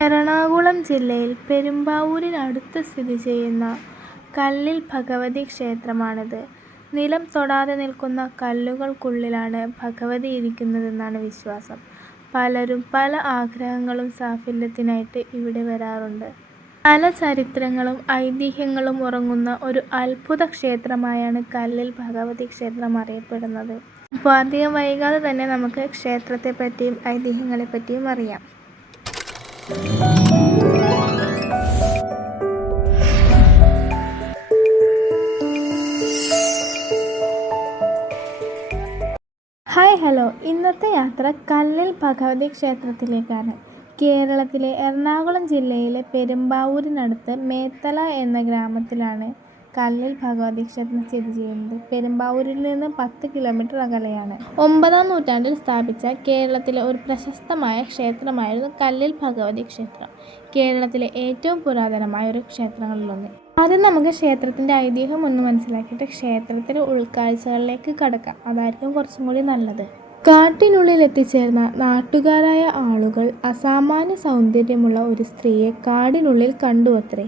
എറണാകുളം ജില്ലയിൽ പെരുമ്പാവൂരിനടുത്ത് സ്ഥിതി ചെയ്യുന്ന കല്ലിൽ ഭഗവതി ക്ഷേത്രമാണിത്. നിലം തൊടാതെ നിൽക്കുന്ന കല്ലുകൾക്കുള്ളിലാണ് ഭഗവതി ഇരിക്കുന്നതെന്നാണ് വിശ്വാസം. പലരും പല ആഗ്രഹങ്ങളും സാഫല്യത്തിനായിട്ട് ഇവിടെ വരാറുണ്ട്. പല ചരിത്രങ്ങളും ഐതിഹ്യങ്ങളും ഉറങ്ങുന്ന ഒരു അത്ഭുത ക്ഷേത്രമായാണ് കല്ലിൽ ഭഗവതി ക്ഷേത്രം അറിയപ്പെടുന്നത്. അപ്പോൾ അധികം വൈകാതെ തന്നെ നമുക്ക് ക്ഷേത്രത്തെപ്പറ്റിയും ഐതിഹ്യങ്ങളെപ്പറ്റിയും അറിയാം. ഹലോ, ഇന്നത്തെ യാത്ര കല്ലിൽ ഭഗവതി ക്ഷേത്രത്തിലേക്കാണ്. കേരളത്തിലെ എറണാകുളം ജില്ലയിലെ പെരുമ്പാവൂരിനടുത്ത് മേത്തല എന്ന ഗ്രാമത്തിലാണ് കല്ലിൽ ഭഗവതി ക്ഷേത്രം സ്ഥിതി ചെയ്യുന്നത്. പെരുമ്പാവൂരിൽ നിന്ന് 10 കിലോമീറ്റർ അകലെയാണ്. 9-ാം നൂറ്റാണ്ടിൽ സ്ഥാപിച്ച കേരളത്തിലെ ഒരു പ്രശസ്തമായ ക്ഷേത്രമായിരുന്നു കല്ലിൽ ഭഗവതി ക്ഷേത്രം. കേരളത്തിലെ ഏറ്റവും പുരാതനമായ ഒരു ക്ഷേത്രങ്ങളിലൊന്ന്. ആദ്യം നമുക്ക് ക്ഷേത്രത്തിൻ്റെ ഐതിഹ്യം ഒന്ന് മനസ്സിലാക്കിയിട്ട് ക്ഷേത്രത്തിലെ ഉൾക്കാഴ്ചകളിലേക്ക് കടക്കാം. അതായിരിക്കും കുറച്ചും കൂടി നല്ലത്. കാട്ടിനുള്ളിൽ എത്തിച്ചേർന്ന നാട്ടുകാരായ ആളുകൾ അസാമാന്യ സൗന്ദര്യമുള്ള ഒരു സ്ത്രീയെ കാടിനുള്ളിൽ കണ്ടുവത്രേ.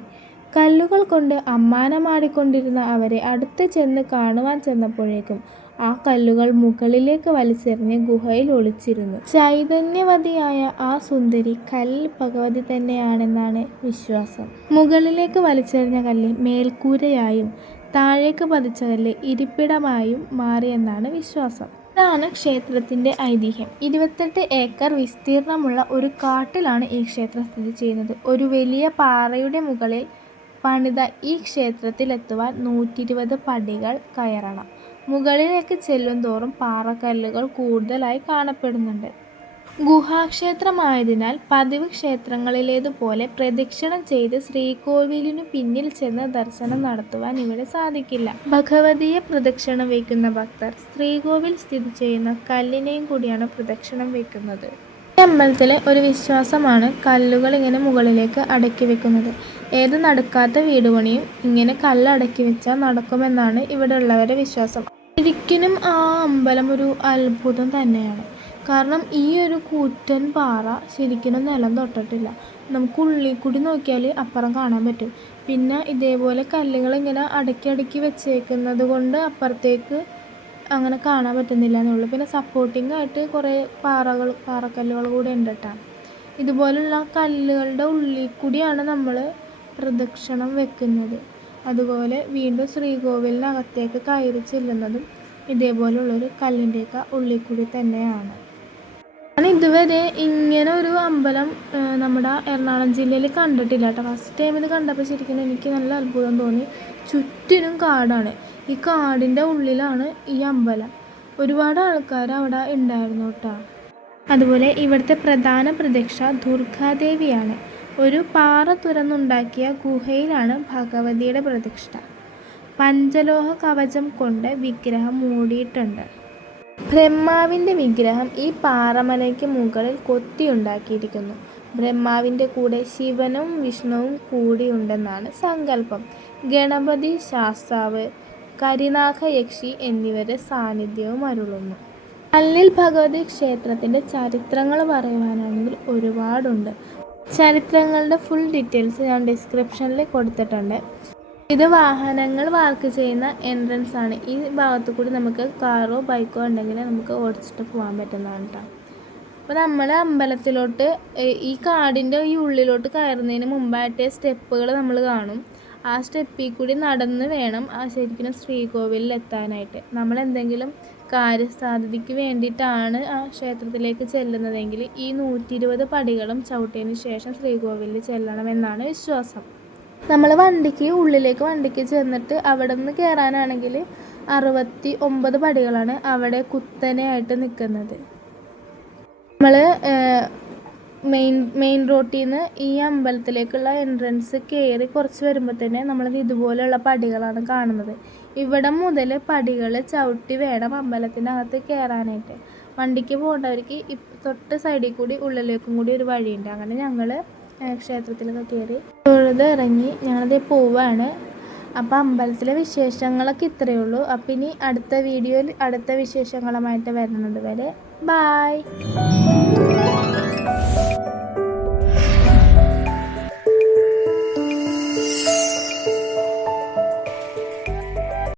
കല്ലുകൾ കൊണ്ട് അമ്മാനമാടിക്കൊണ്ടിരുന്ന അവരെ അടുത്ത് ചെന്ന് കാണുവാൻ ചെന്നപ്പോഴേക്കും ആ കല്ലുകൾ മുകളിലേക്ക് വലിച്ചെറിഞ്ഞ് ഗുഹയിൽ ഒളിച്ചിരുന്നു. ചൈതന്യവതിയായ ആ സുന്ദരി കല്ലിൽ ഭഗവതി തന്നെയാണെന്നാണ് വിശ്വാസം. മുകളിലേക്ക് വലിച്ചെറിഞ്ഞ കല്ല് മേൽക്കൂരയായും താഴേക്ക് പതിച്ച കല്ല് ഇരിപ്പിടമായും മാറിയെന്നാണ് വിശ്വാസം. ഇതാണ് ക്ഷേത്രത്തിൻ്റെ ഐതിഹ്യം. 28 ഏക്കർ വിസ്തീർണമുള്ള ഒരു കാട്ടിലാണ് ഈ ക്ഷേത്രം സ്ഥിതി ചെയ്യുന്നത്. ഒരു വലിയ പാറയുടെ മുകളിൽ പണിത ഈ ക്ഷേത്രത്തിലെത്തുവാൻ 120 പടികൾ കയറണം. മുകളിലേക്ക് ചെല്ലുന്തോറും പാറക്കല്ലുകൾ കൂടുതലായി കാണപ്പെടുന്നുണ്ട്. ഗുഹാക്ഷേത്രമായതിനാൽ പതിവ് ക്ഷേത്രങ്ങളിലേതുപോലെ പ്രദക്ഷിണം ചെയ്ത് ശ്രീകോവിലിനു പിന്നിൽ ചെന്ന് ദർശനം നടത്തുവാൻ ഇവിടെ സാധിക്കില്ല. ഭഗവതിയെ പ്രദക്ഷിണം വയ്ക്കുന്ന ഭക്തർ ശ്രീകോവിൽ സ്ഥിതി ചെയ്യുന്ന കല്ലിനെയും കൂടിയാണ് പ്രദക്ഷിണം വയ്ക്കുന്നത്. ഈ അമ്പലത്തിലെ ഒരു വിശ്വാസമാണ് കല്ലുകൾ ഇങ്ങനെ മുകളിലേക്ക് അടക്കി വെക്കുന്നത്. ഏത് നടക്കാത്ത വീടുപണിയും ഇങ്ങനെ കല്ല് അടക്കി വെച്ചാൽ നടക്കുമെന്നാണ് ഇവിടെ ഉള്ളവരുടെ വിശ്വാസം. ശരിക്കും ആ അമ്പലം ഒരു അത്ഭുതം തന്നെയാണ്. കാരണം ഈ ഒരു കൂറ്റൻ പാറ ശരിക്കും നിലം തൊട്ടിട്ടില്ല. നമുക്ക് ഉള്ളിൽ കൂടി നോക്കിയാൽ അപ്പുറം കാണാൻ പറ്റും. പിന്നെ ഇതേപോലെ കല്ലുകൾ ഇങ്ങനെ അടക്കി വെച്ചേക്കുന്നത് കൊണ്ട് അപ്പുറത്തേക്ക് അങ്ങനെ കാണാൻ പറ്റുന്നില്ല എന്നുള്ളൂ. പിന്നെ സപ്പോർട്ടിംഗ് ആയിട്ട് കുറേ പാറക്കല്ലുകൾ കൂടെ ഉണ്ട് കേട്ടോ. ഇതുപോലുള്ള കല്ലുകളുടെ ഉള്ളിൽ കൂടിയാണ് നമ്മൾ പ്രദക്ഷിണം വെക്കുന്നത്. അതുപോലെ വീണ്ടും ശ്രീകോവിലിനകത്തേക്ക് കയറി ചെല്ലുന്നതും ഇതേപോലുള്ളൊരു കല്ലിൻ്റെയൊക്കെ ഉള്ളിൽ കൂടി തന്നെയാണ്. ഞാൻ ഇതുവരെ ഇങ്ങനെ ഒരു അമ്പലം നമ്മുടെ എറണാകുളം ജില്ലയിൽ കണ്ടിട്ടില്ല കേട്ടോ. ഫസ്റ്റ് ടൈം ഇത് കണ്ടപ്പോൾ ശരിക്കും എനിക്ക് നല്ല അത്ഭുതം തോന്നി. ചുറ്റിനും കാടാണ്. ഈ കാടിൻ്റെ ഉള്ളിലാണ് ഈ അമ്പലം. ഒരുപാട് ആൾക്കാർ അവിടെ ഉണ്ടായിരുന്നു കേട്ടോ. അതുപോലെ ഇവിടുത്തെ പ്രധാന പ്രതിഷ്ഠ ദുർഗാദേവിയാണ്. ഒരു പാറ തുറന്നുണ്ടാക്കിയ ഗുഹയിലാണ് ഭഗവതിയുടെ പ്രതിഷ്ഠ. പഞ്ചലോഹ കവചം കൊണ്ട് വിഗ്രഹം മൂടിയിട്ടുണ്ട്. ബ്രഹ്മാവിൻ്റെ വിഗ്രഹം ഈ പാറമലയ്ക്ക് മുകളിൽ കൊത്തിയുണ്ടാക്കിയിരിക്കുന്നു. ബ്രഹ്മാവിൻ്റെ കൂടെ ശിവനും വിഷ്ണുവും കൂടിയുണ്ടെന്നാണ് സങ്കല്പം. ഗണപതി, ശാസ്താവ്, കരിനാഗ യക്ഷി എന്നിവരുടെ സാന്നിധ്യവും അരുളുന്നു. കല്ലിൽ ഭഗവതി ക്ഷേത്രത്തിൻ്റെ ചരിത്രങ്ങൾ പറയുവാനാണെങ്കിൽ ഒരുപാടുണ്ട്. ചരിത്രങ്ങളുടെ ഫുൾ ഡീറ്റെയിൽസ് ഞാൻ ഡിസ്ക്രിപ്ഷനിൽ കൊടുത്തിട്ടുണ്ട്. ഇത് വാഹനങ്ങൾ പാർക്ക് ചെയ്യുന്ന എൻട്രൻസ് ആണ്. ഈ ഭാഗത്തു കൂടി നമുക്ക് കാറോ ബൈക്കോ ഉണ്ടെങ്കിൽ നമുക്ക് ഓടിച്ചിട്ട് പോകാൻ പറ്റുന്നതാണ് കേട്ടോ. അപ്പോൾ നമ്മൾ അമ്പലത്തിലോട്ട് ഈ കാടിൻ്റെ ഈ ഉള്ളിലോട്ട് കയറുന്നതിന് മുമ്പായിട്ട് സ്റ്റെപ്പുകൾ നമ്മൾ കാണും. ആ സ്റ്റെപ്പിൽ കൂടി നടന്ന് വേണം ശരിക്കും ശ്രീകോവിലിൽ എത്താനായിട്ട്. നമ്മൾ എന്തെങ്കിലും കാര്യസാധ്യതയ്ക്ക് വേണ്ടിയിട്ടാണ് ആ ക്ഷേത്രത്തിലേക്ക് ചെല്ലുന്നതെങ്കിൽ ഈ 120 പടികളും ചവിട്ടിയതിന് ശേഷം ശ്രീകോവിലിൽ ചെല്ലണമെന്നാണ് വിശ്വാസം. നമ്മൾ ഉള്ളിലേക്ക് ചെന്നിട്ട് അവിടെ നിന്ന് കയറാനാണെങ്കിൽ 69 പടികളാണ് അവിടെ കുത്തനെയായിട്ട് നിൽക്കുന്നത്. നമ്മൾ മെയിൻ റോട്ടിൽ നിന്ന് ഈ അമ്പലത്തിലേക്കുള്ള എൻട്രൻസ് കയറി കുറച്ച് വരുമ്പോൾ തന്നെ നമ്മൾ ഇതുപോലെയുള്ള പടികളാണ് കാണുന്നത്. ഇവിടെ മുതൽ പടികൾ ചവിട്ടി വേണം അമ്പലത്തിനകത്ത് കയറാനായിട്ട്. വണ്ടിക്ക് പോകേണ്ടവർക്ക് തൊട്ട് സൈഡിൽ കൂടി ഉള്ളിലേക്കും കൂടി ഒരു വഴിയുണ്ട്. അങ്ങനെ ഞങ്ങൾ ക്ഷേത്രത്തിലൊക്കെ കയറി തൊഴുത് ഇറങ്ങി ഞങ്ങളത് പോവാണ്. അപ്പോൾ അമ്പലത്തിലെ വിശേഷങ്ങളൊക്കെ ഇത്രയേ ഉള്ളൂ. അപ്പം ഇനി അടുത്ത വീഡിയോയിൽ അടുത്ത വിശേഷങ്ങളുമായിട്ട് വരുന്നത് വരെ ബായ്.